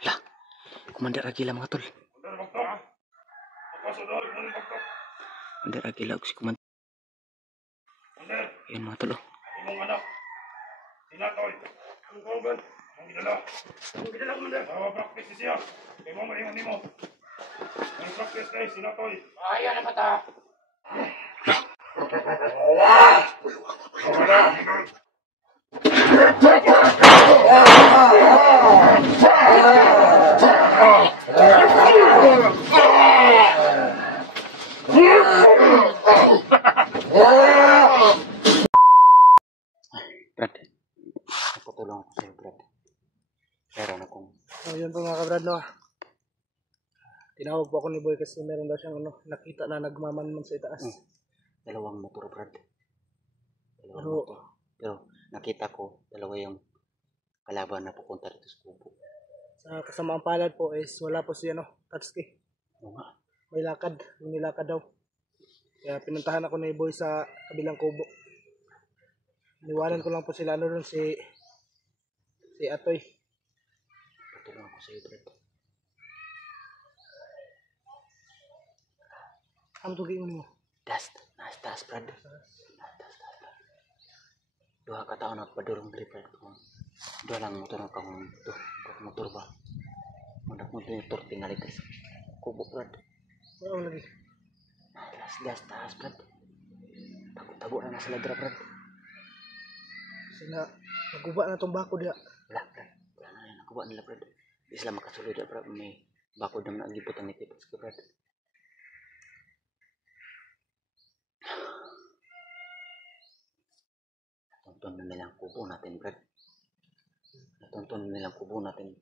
Lah, Commander Agila mga tol. Commander Agila si Commander. Yan mga tol. Imong anak, sinatoy, ang kauban, ang gidala, Commander. Practice siya, kay mo maingon nimo. Ang practice kay sinatoy. Ayan ang bata. Brad, napatulong ako sa'yo, Brad. Meron akong... Yun po mga kabrad, no. Tinawag po ako ni Boy kasi meron daw siyang nakita na nagmamanman sa itaas. Dalawang motor, Brad. Dalawang Pero, motor. Pero nakita ko, dalawa yung kalaban na pupunta dito sa kubo. sa kasamaang palad po is wala po siya, Tatsuki. Oo nga. May lakad, may nilakad daw. Kaya pinuntahan ako ni Boy sa kabilang kubo. Niwanan ko lang po sila doon si Atoy. Patulong ako sa'yo, Brad. Ano tugin mo? Taas, Brad. Dua ka taon ako padurong diri, Brad. Dua lang motor ako ito. Motor ba? Mandak mo motor tingali ka sa kubo, Brad. Wala lagi. Taas, Brad. Tago na nasa ladra, Brad. Sila, naguba na itong bako diya. Wala, Brad. Wala na yan. Nakuha nila, Brad. Di sila makasulod, Brad. May bakod naman ang gipot ang nitipas ko, Brad. Natunton na nilang kubo natin, Brad. Natunton na nilang kubo natin.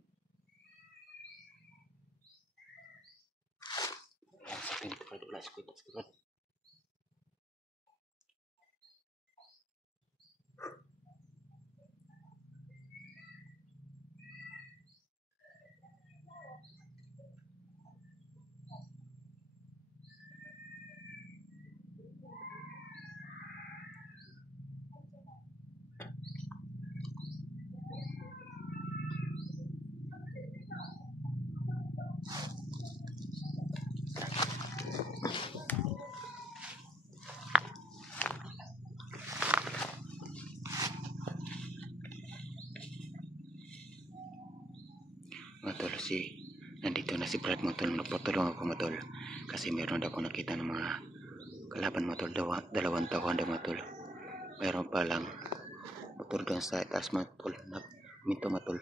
Ayan sa pinto, Brad. Wala sa kuitas ko, Brad. Matol, nandito na si Brad, Matol. Nagpatulong ako, Matol. Kasi meron ako nakita ng mga kalaban, Matol. Dalawang tao, Matol. Meron pa lang motor doon sa taas, Matol. Minto, Matol.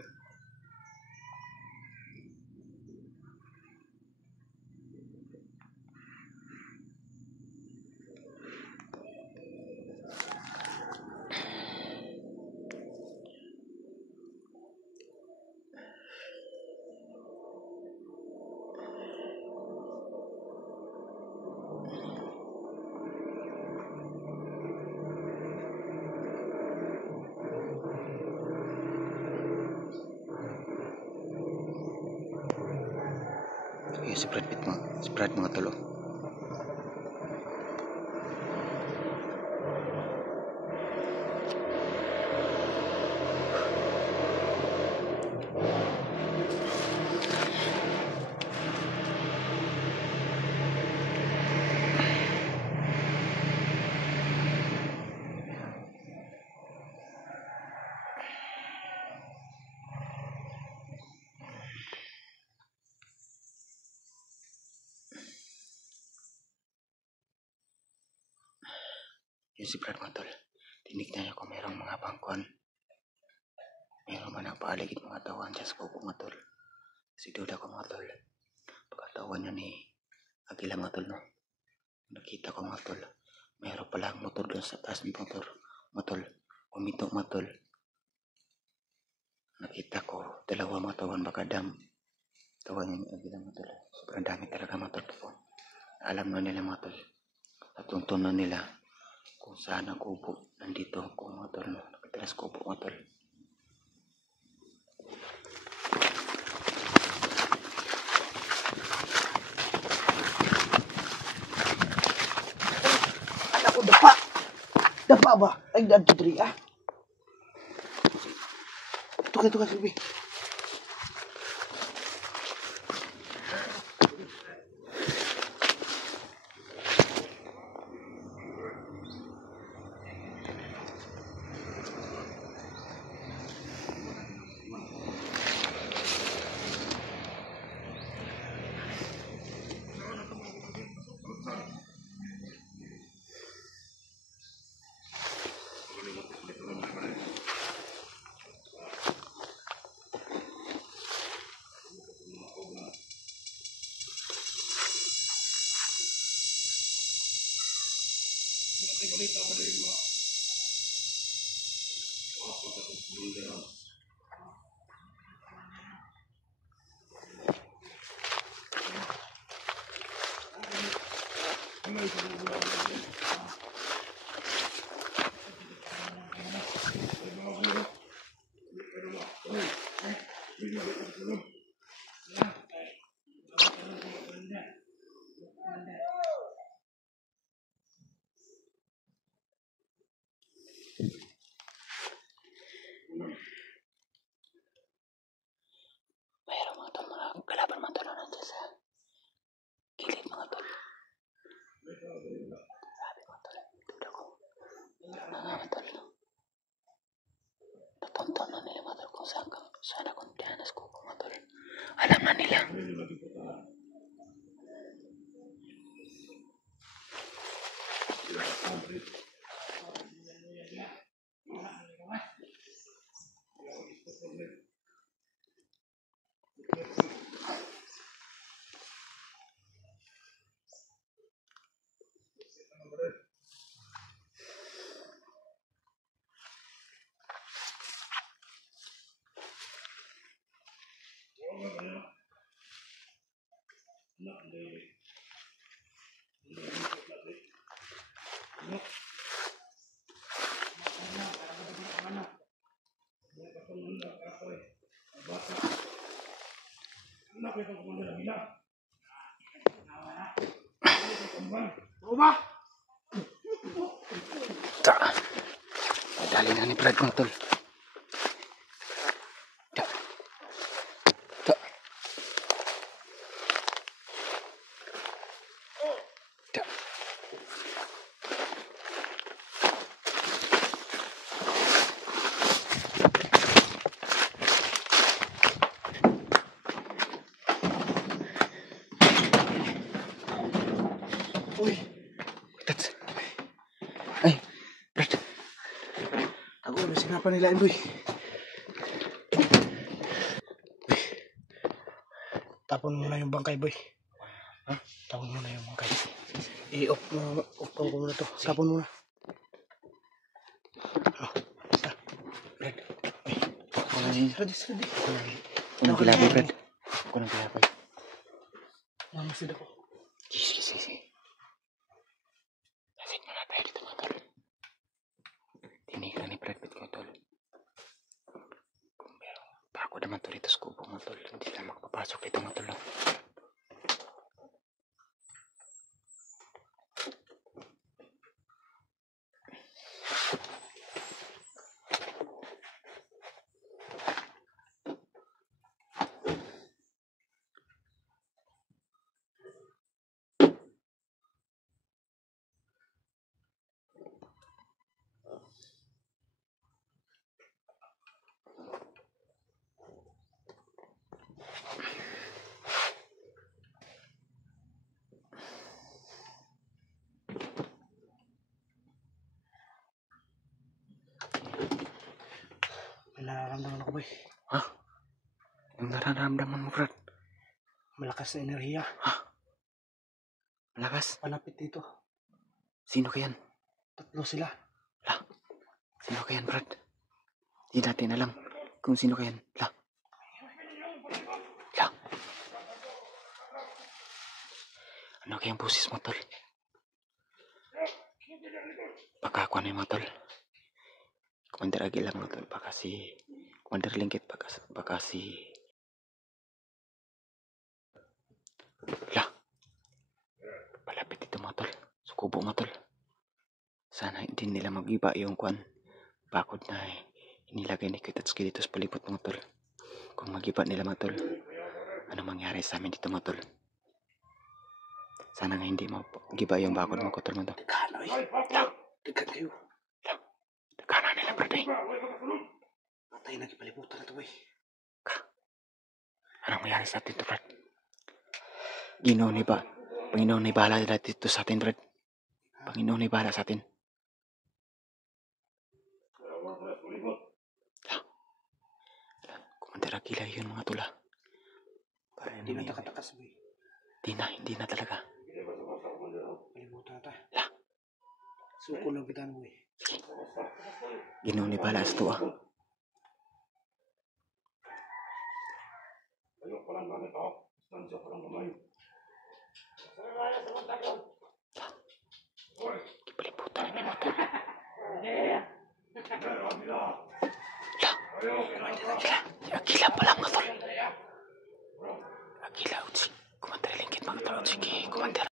Ayan si Brad mga tolo. Yung si Brad, Matol. Tinignan niya kung mayroong mga bangkuan. Mayroong ba nagpaaligid mga tawan dyan sa kubo, Matol. Si Duda ko, Matol. Pagkatawan niya ni Agila, Matol, no? Nakita ko, Matol. Mayroon palang motor doon sa taas ng motor, Matol. Umitok, Matol. Nakita ko dalawa matawan baka tawan niya ni Agila, Matol. Sobrang dami talaga, Matol po. Alam na nila, Matol. Natuntun na nila kung saan ang kubo. Nandito ako, Matol, no? Nakatira sa kubo, Matol. Dapa ba? Ay, dadudri, Tukar Silvi. Mayroong mga tol, mga kalaban mga tol nandiyan sa gilid mga tol. Sabi mga tol, duda ko. Mga tol, natonton na nila mga tol kung saan akong tiyanas ko mga tol. Alam na nila. Dali na ni Brad mga tol. Uy, Tats. Ay, Brad. ako na sinapan nila boy. Tapon mo na yung bangkay boy. Ha? Tapon mo na yung bangkay. I-off ko muna to. Tapon mo na. Brad. Ay, ako na yun. Ready. Kunong kilabay, Brad. Kunong kilabay. Mamasid ako. Sige. Lapit mo na tayo dito mga tol. Tinigilan ni Brad Pitt ko tol. Pero bago naman to rito sa kubo mga tol. Hindi sila makapapasok dito mga tol. May nararamdaman ako boy. Ha? Yung nararamdaman mo, Brad? Malakas na enerhiya. Malakas? Palapit dito. Sino kayan? 3 sila. Sino kayan, Brad? Di natin alam kung sino kayan. La. Ano kayang busis mo, tol? Baka ako na yung mga tol. Commander Aguila mga tol. Baka si Commander Lingkit. Baka si... La. Palapit dito mga tol. Sukubo mga tol. Sana hindi nila mag-iba yung kwan. Bakod na Inilagay ni Kitatsuki dito sa palibot mga tol. Kung magiba nila mga tol, ano mangyari sa amin dito mga tol? Sana nga hindi magiba yung bakod mga tol mga tol. Kano eh. Tigkan kayo. Tagkana nila brad eh. Patay na kipalibutan na to eh. Anong mangyari sa atin to brad? Panginoon ni bahala dito sa atin brad. Panginoon ni bahala sa atin. Kumandara gila yun mga tula. Hindi na takatakas mo eh. Hindi na talaga. Palibutan na ta. Suko lang kita mo eh. Ginoo ni bahala sa tuwa. Ayok pa lang gamit ako. Stansya pa lang gamay. Kipalibutan ni mga tol. Agila pa lang mga tol. Agila utsi. Kumandara lingkit mga tol. Sige, kumandara.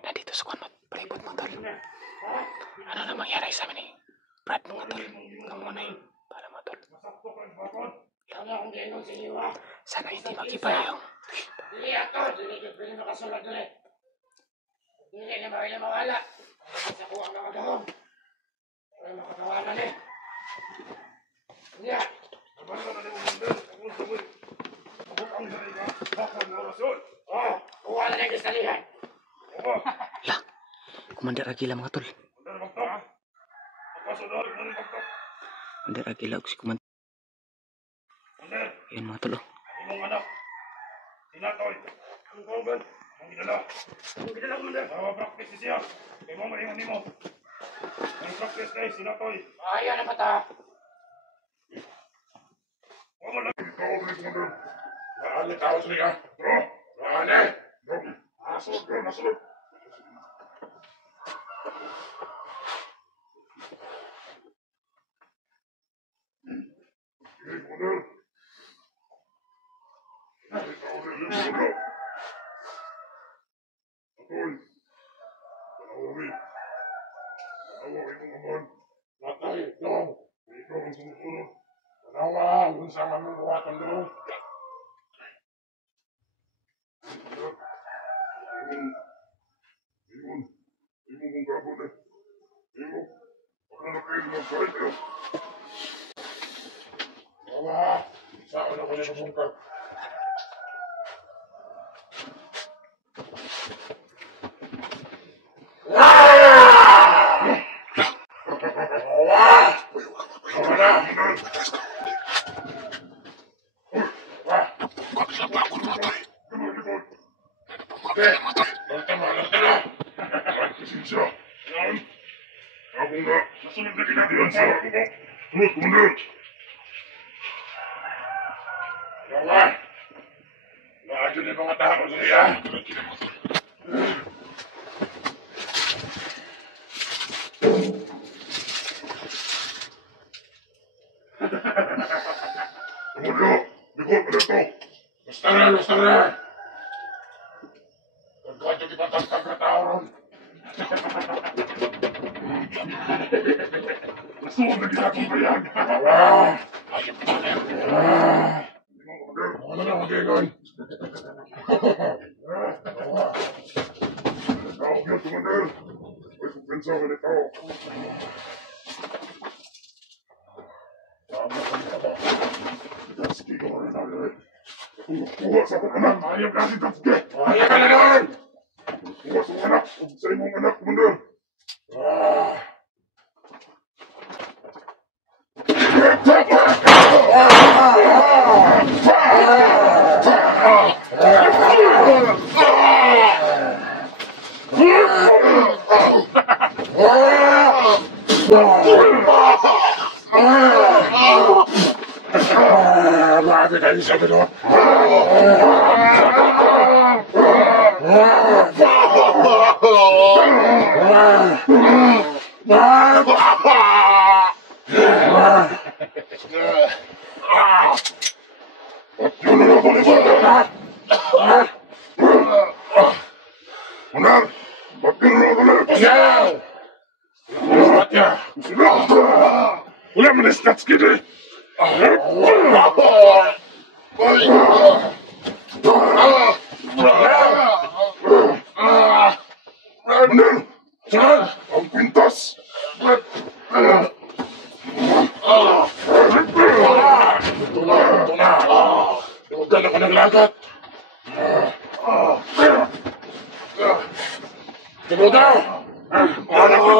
Nandito sa kwan palibot mga tol. Ano na mangyari sa amin eh? Brad mga tol. Kamuna eh. Para mga tol. Sana hindi mag-iba yung... Dili ako, dili makasulad dili. Dili na mawala. Sa kuha ang nakagahon. Ay makatawanan eh. Niya. Abang ka na ni Commander. Ako sa way. Ang dali ka. Bakal mo orasyon. Kuha na ng kasalihan. Oo. Kumandara agila mga tol. Commander magtak. Pagkasunod mo rin magtak. Kumandara agila si kumandara. Commander. Yun mga tol. Imong anak. Sinatoy. Ang kauban. Ang gidala. Commander. Practice siya. Kaya mo maingon nimo. Ang practice kay Sinatoy. Ayaw na bata. Huwag mo lang. Ikaw, Commander. Lahat tao sa liga. Lahat. Nasulog. Nasulog. Commander. Ikaw, Commander. Atoy. Panawawi. Panawawi mo naman. Natay, ikaw. Ikaw ang sumusunod. Panawa, unsa man ang buhatan doon. Imong kung gabo na. Imong. Baka na kayo magkalit kayo. Panawa. Saan ako niya kabungkag. Ako nga, nasunod na kinatilan sa ako mo. Sunod, Commander. Yawa. Naadyo na mga tao sa iya. Tumulyo, likod pa dito. Basta na. Pagkadyo ipatagtag na tao ron. Nasuod na ginatong bayan. Ayop pa na. Ano na mag-ingon? Tawag yun, Commander. May kumpensa ka nito. Tatsuki ka rin natin. Kuha sa akong anak. Ayop natin, Tatsuki. Ayop ka na naman. Kuha sa anak. Sa imong anak, Commander. Benar, makin ulit. Sial. Selamat ya. Lemnis Natskidi! Manel! Saan? Ang pintas! Ito na! Iwagan ako ng lagat! Ito na! Paano ko?